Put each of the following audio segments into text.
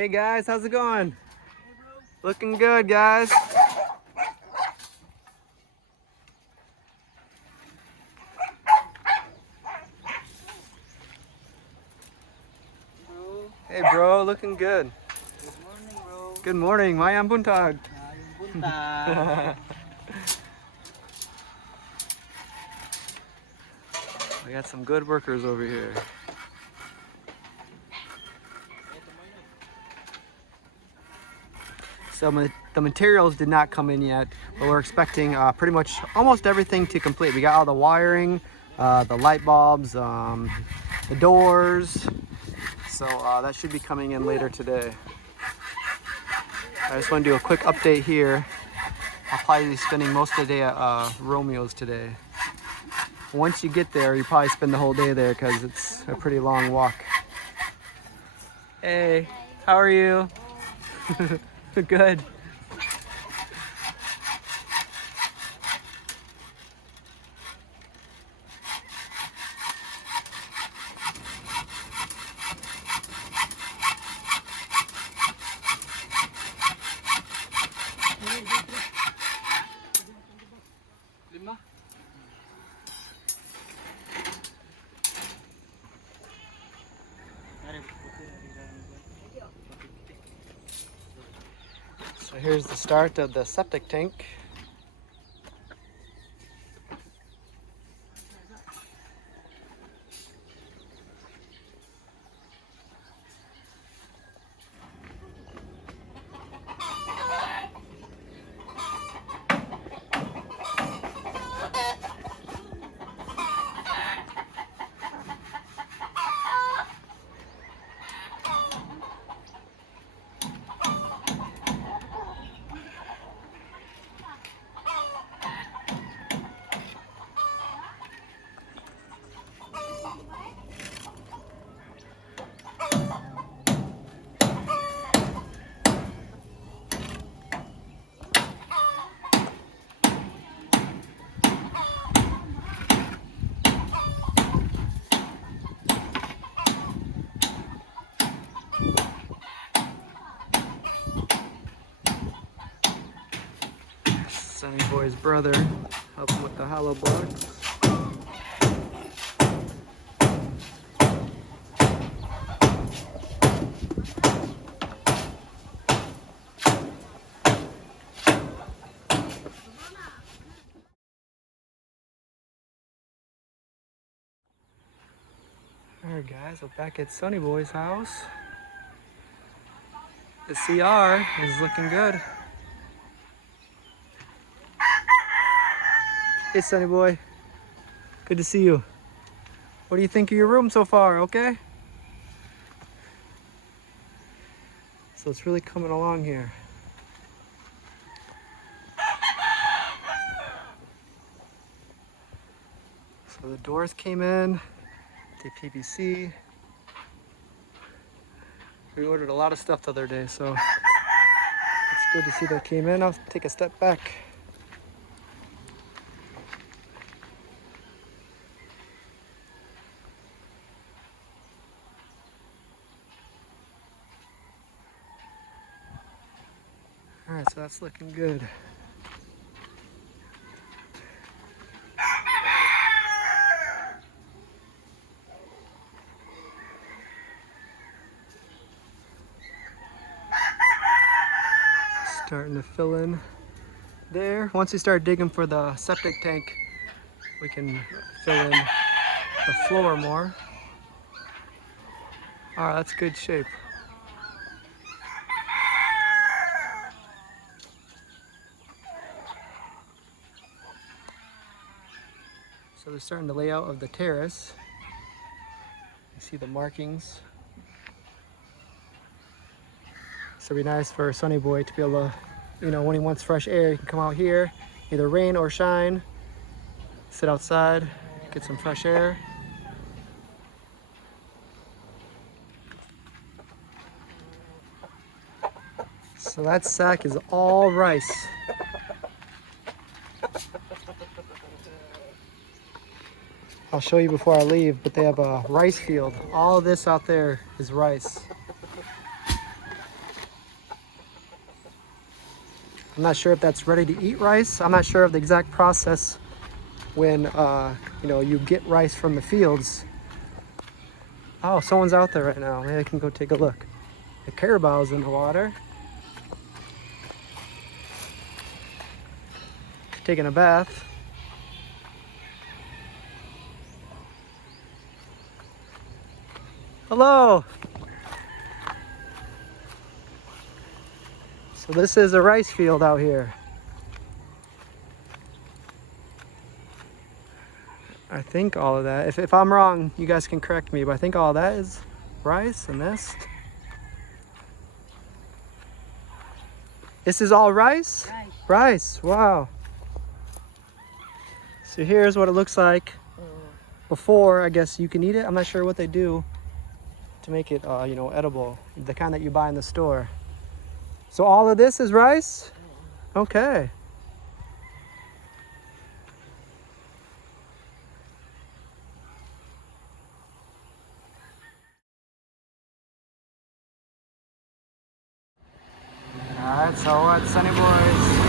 Hey guys, how's it going? Looking good, guys. Hey bro, looking good. Good morning, bro. Good morning, Mayang buntag. Yung buntag. We got some good workers over here. So the materials did not come in yet, but we're expecting pretty much almost everything to complete. We got all the wiring, the light bulbs, the doors. So that should be coming in later today. I just want to do a quick update here. I'll probably be spending most of the day at Romeo's today. Once you get there, you probably spend the whole day there because it's a pretty long walk. Hey, how are you? Good. So here's the start of the septic tank. Sonny Boy's brother helping with the hollow blocks. Alright guys, we're back at Sonny Boy's house. The CR is looking good. Hey Sonny Boy, good to see you. What do you think of your room so far, okay? So it's really coming along here. So the doors came in, the PVC. We ordered a lot of stuff the other day, so it's good to see that came in. I'll take a step back. All right, so that's looking good. Starting to fill in there. Once we start digging for the septic tank, we can fill in the floor more. All right, that's good shape. So they're starting the layout of the terrace. You see the markings. So it'd be nice for Sonny Boy to be able to, you know, when he wants fresh air, he can come out here, either rain or shine, sit outside, get some fresh air. So that sack is all rice. I'll show you before I leave, but they have a rice field. All of this out there is rice. I'm not sure if that's ready to eat rice. I'm not sure of the exact process when you know, you get rice from the fields. Oh, someone's out there right now. Maybe I can go take a look. The carabau's in the water. Taking a bath. Hello. So this is a rice field out here. I think all of that, if I'm wrong, you guys can correct me, but I think all of that is rice and this. This is all rice? Rice, wow. So here's what it looks like before. I guess you can eat it. I'm not sure what they do to make it, you know, edible. The kind that you buy in the store. So all of this is rice? Okay. Alright, so what, Sonny Boys?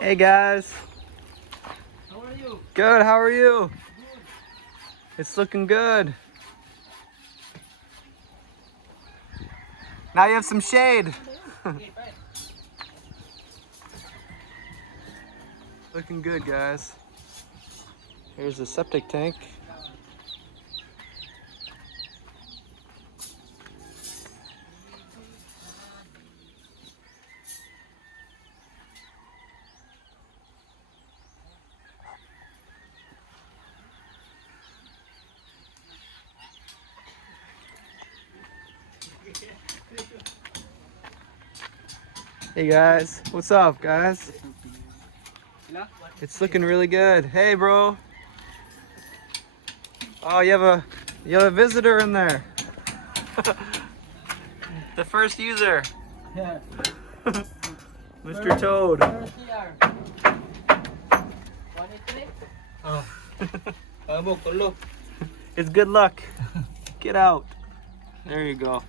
Hey guys. How are you? Good, how are you? It's looking good. Now you have some shade. Looking good, guys. Here's the septic tank. Hey guys, what's up, guys? It's looking really good. Hey, bro. Oh, you have a visitor in there. The first user. Yeah. Mr. Toad. Oh. It's good luck. Get out. There you go.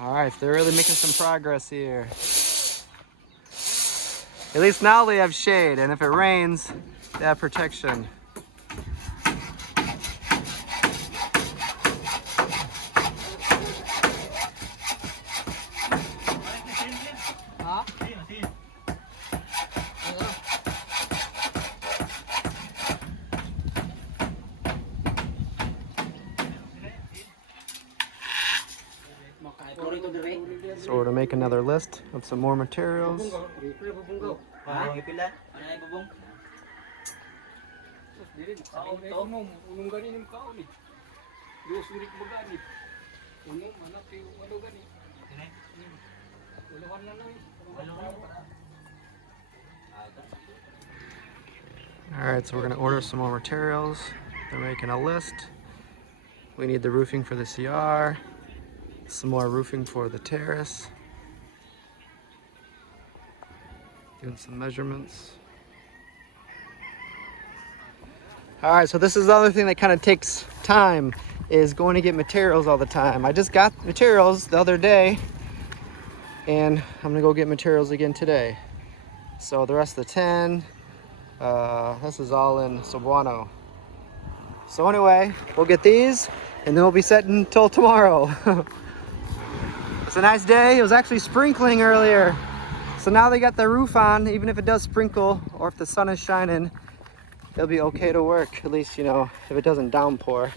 All right, so they're really making some progress here. At least now they have shade, and if it rains, they have protection. So we're to make another list of some more materials. Alright, so we're gonna order some more materials. They're making a list. We need the roofing for the CR, some more roofing for the terrace. Doing some measurements. All right, so this is the other thing that kind of takes time, is going to get materials all the time. I just got materials the other day, and I'm gonna go get materials again today. So the rest of the 10, this is all in Cebuano. So anyway, we'll get these, and then we'll be set until tomorrow. It's a nice day. It was actually sprinkling earlier. So now they got the roof on, even if it does sprinkle, or if the sun is shining, it'll be okay to work, at least, you know, if it doesn't downpour.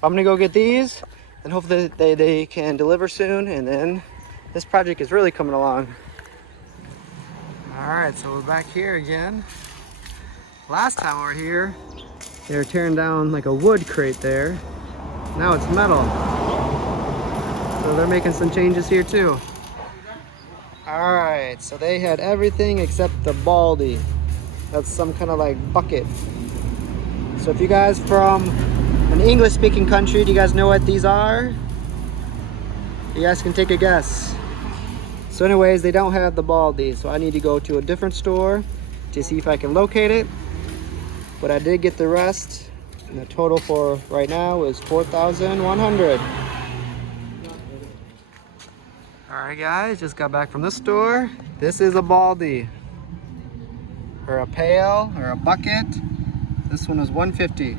I'm gonna go get these, and hopefully they can deliver soon, and then this project is really coming along. All right, so we're back here again. Last time we were here, they were tearing down like a wood crate there. Now it's metal. So they're making some changes here too. All right, so they had everything except the baldy. That's some kind of like bucket. So if you guys from an English speaking country, do you guys know what these are? You guys can take a guess. So anyways, they don't have the baldy, so I need to go to a different store to see if I can locate it. But I did get the rest, and the total for right now is 4,100. All right guys, just got back from the store. This is a baldy, or a pail, or a bucket. This one was 150.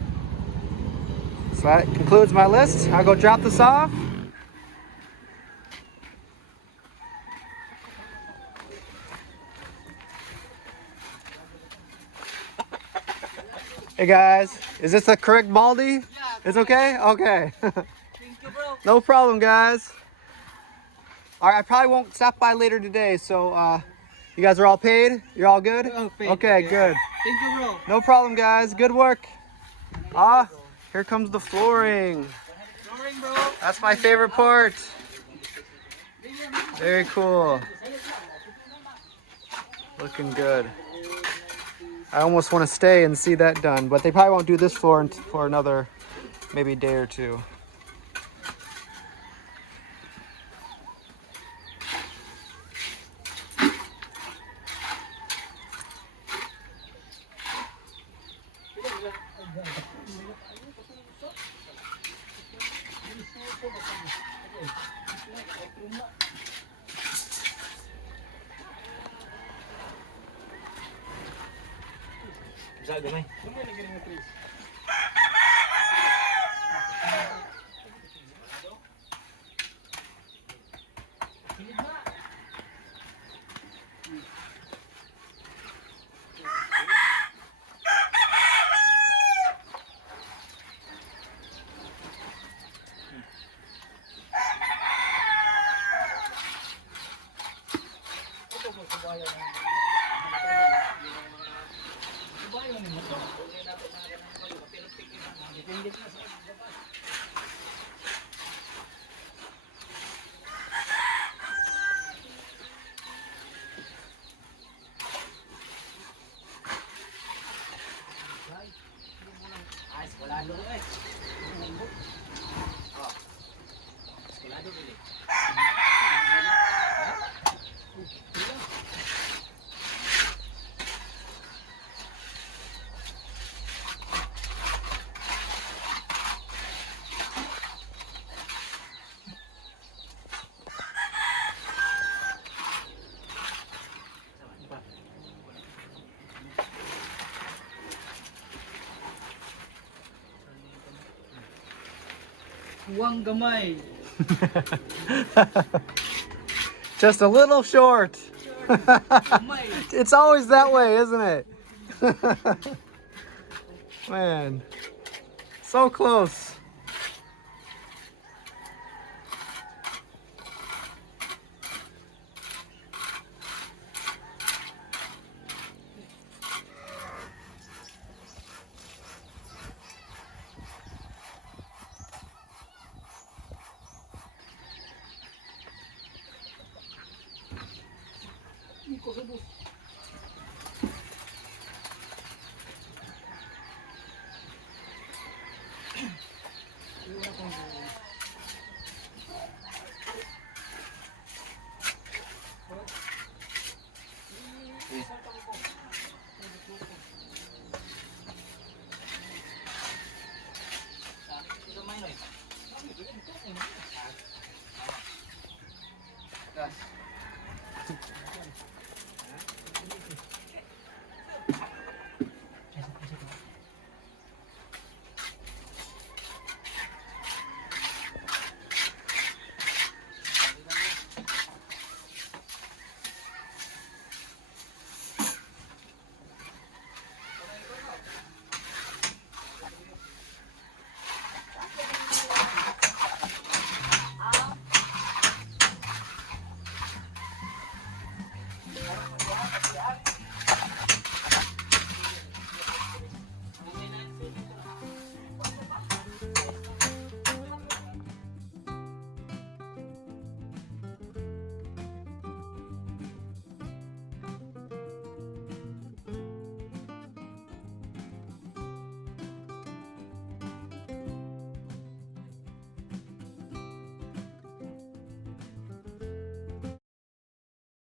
So that concludes my list. I'll go drop this off. Hey guys, is this the correct baldy? Yeah. It's okay? Okay. Thank you, bro. No problem, guys. All right, I probably won't stop by later today, so you guys are all paid? You're all good? All paid. Okay, good. Thank you, bro. No problem, guys. Good work. Here comes the flooring. Flooring, bro. That's my favorite part. Very cool. Looking good. I almost want to stay and see that done, but they probably won't do this floor for another maybe day or two. Huwag gamay. Just a little short. Gamay. It's always that way, isn't it? Man, so close.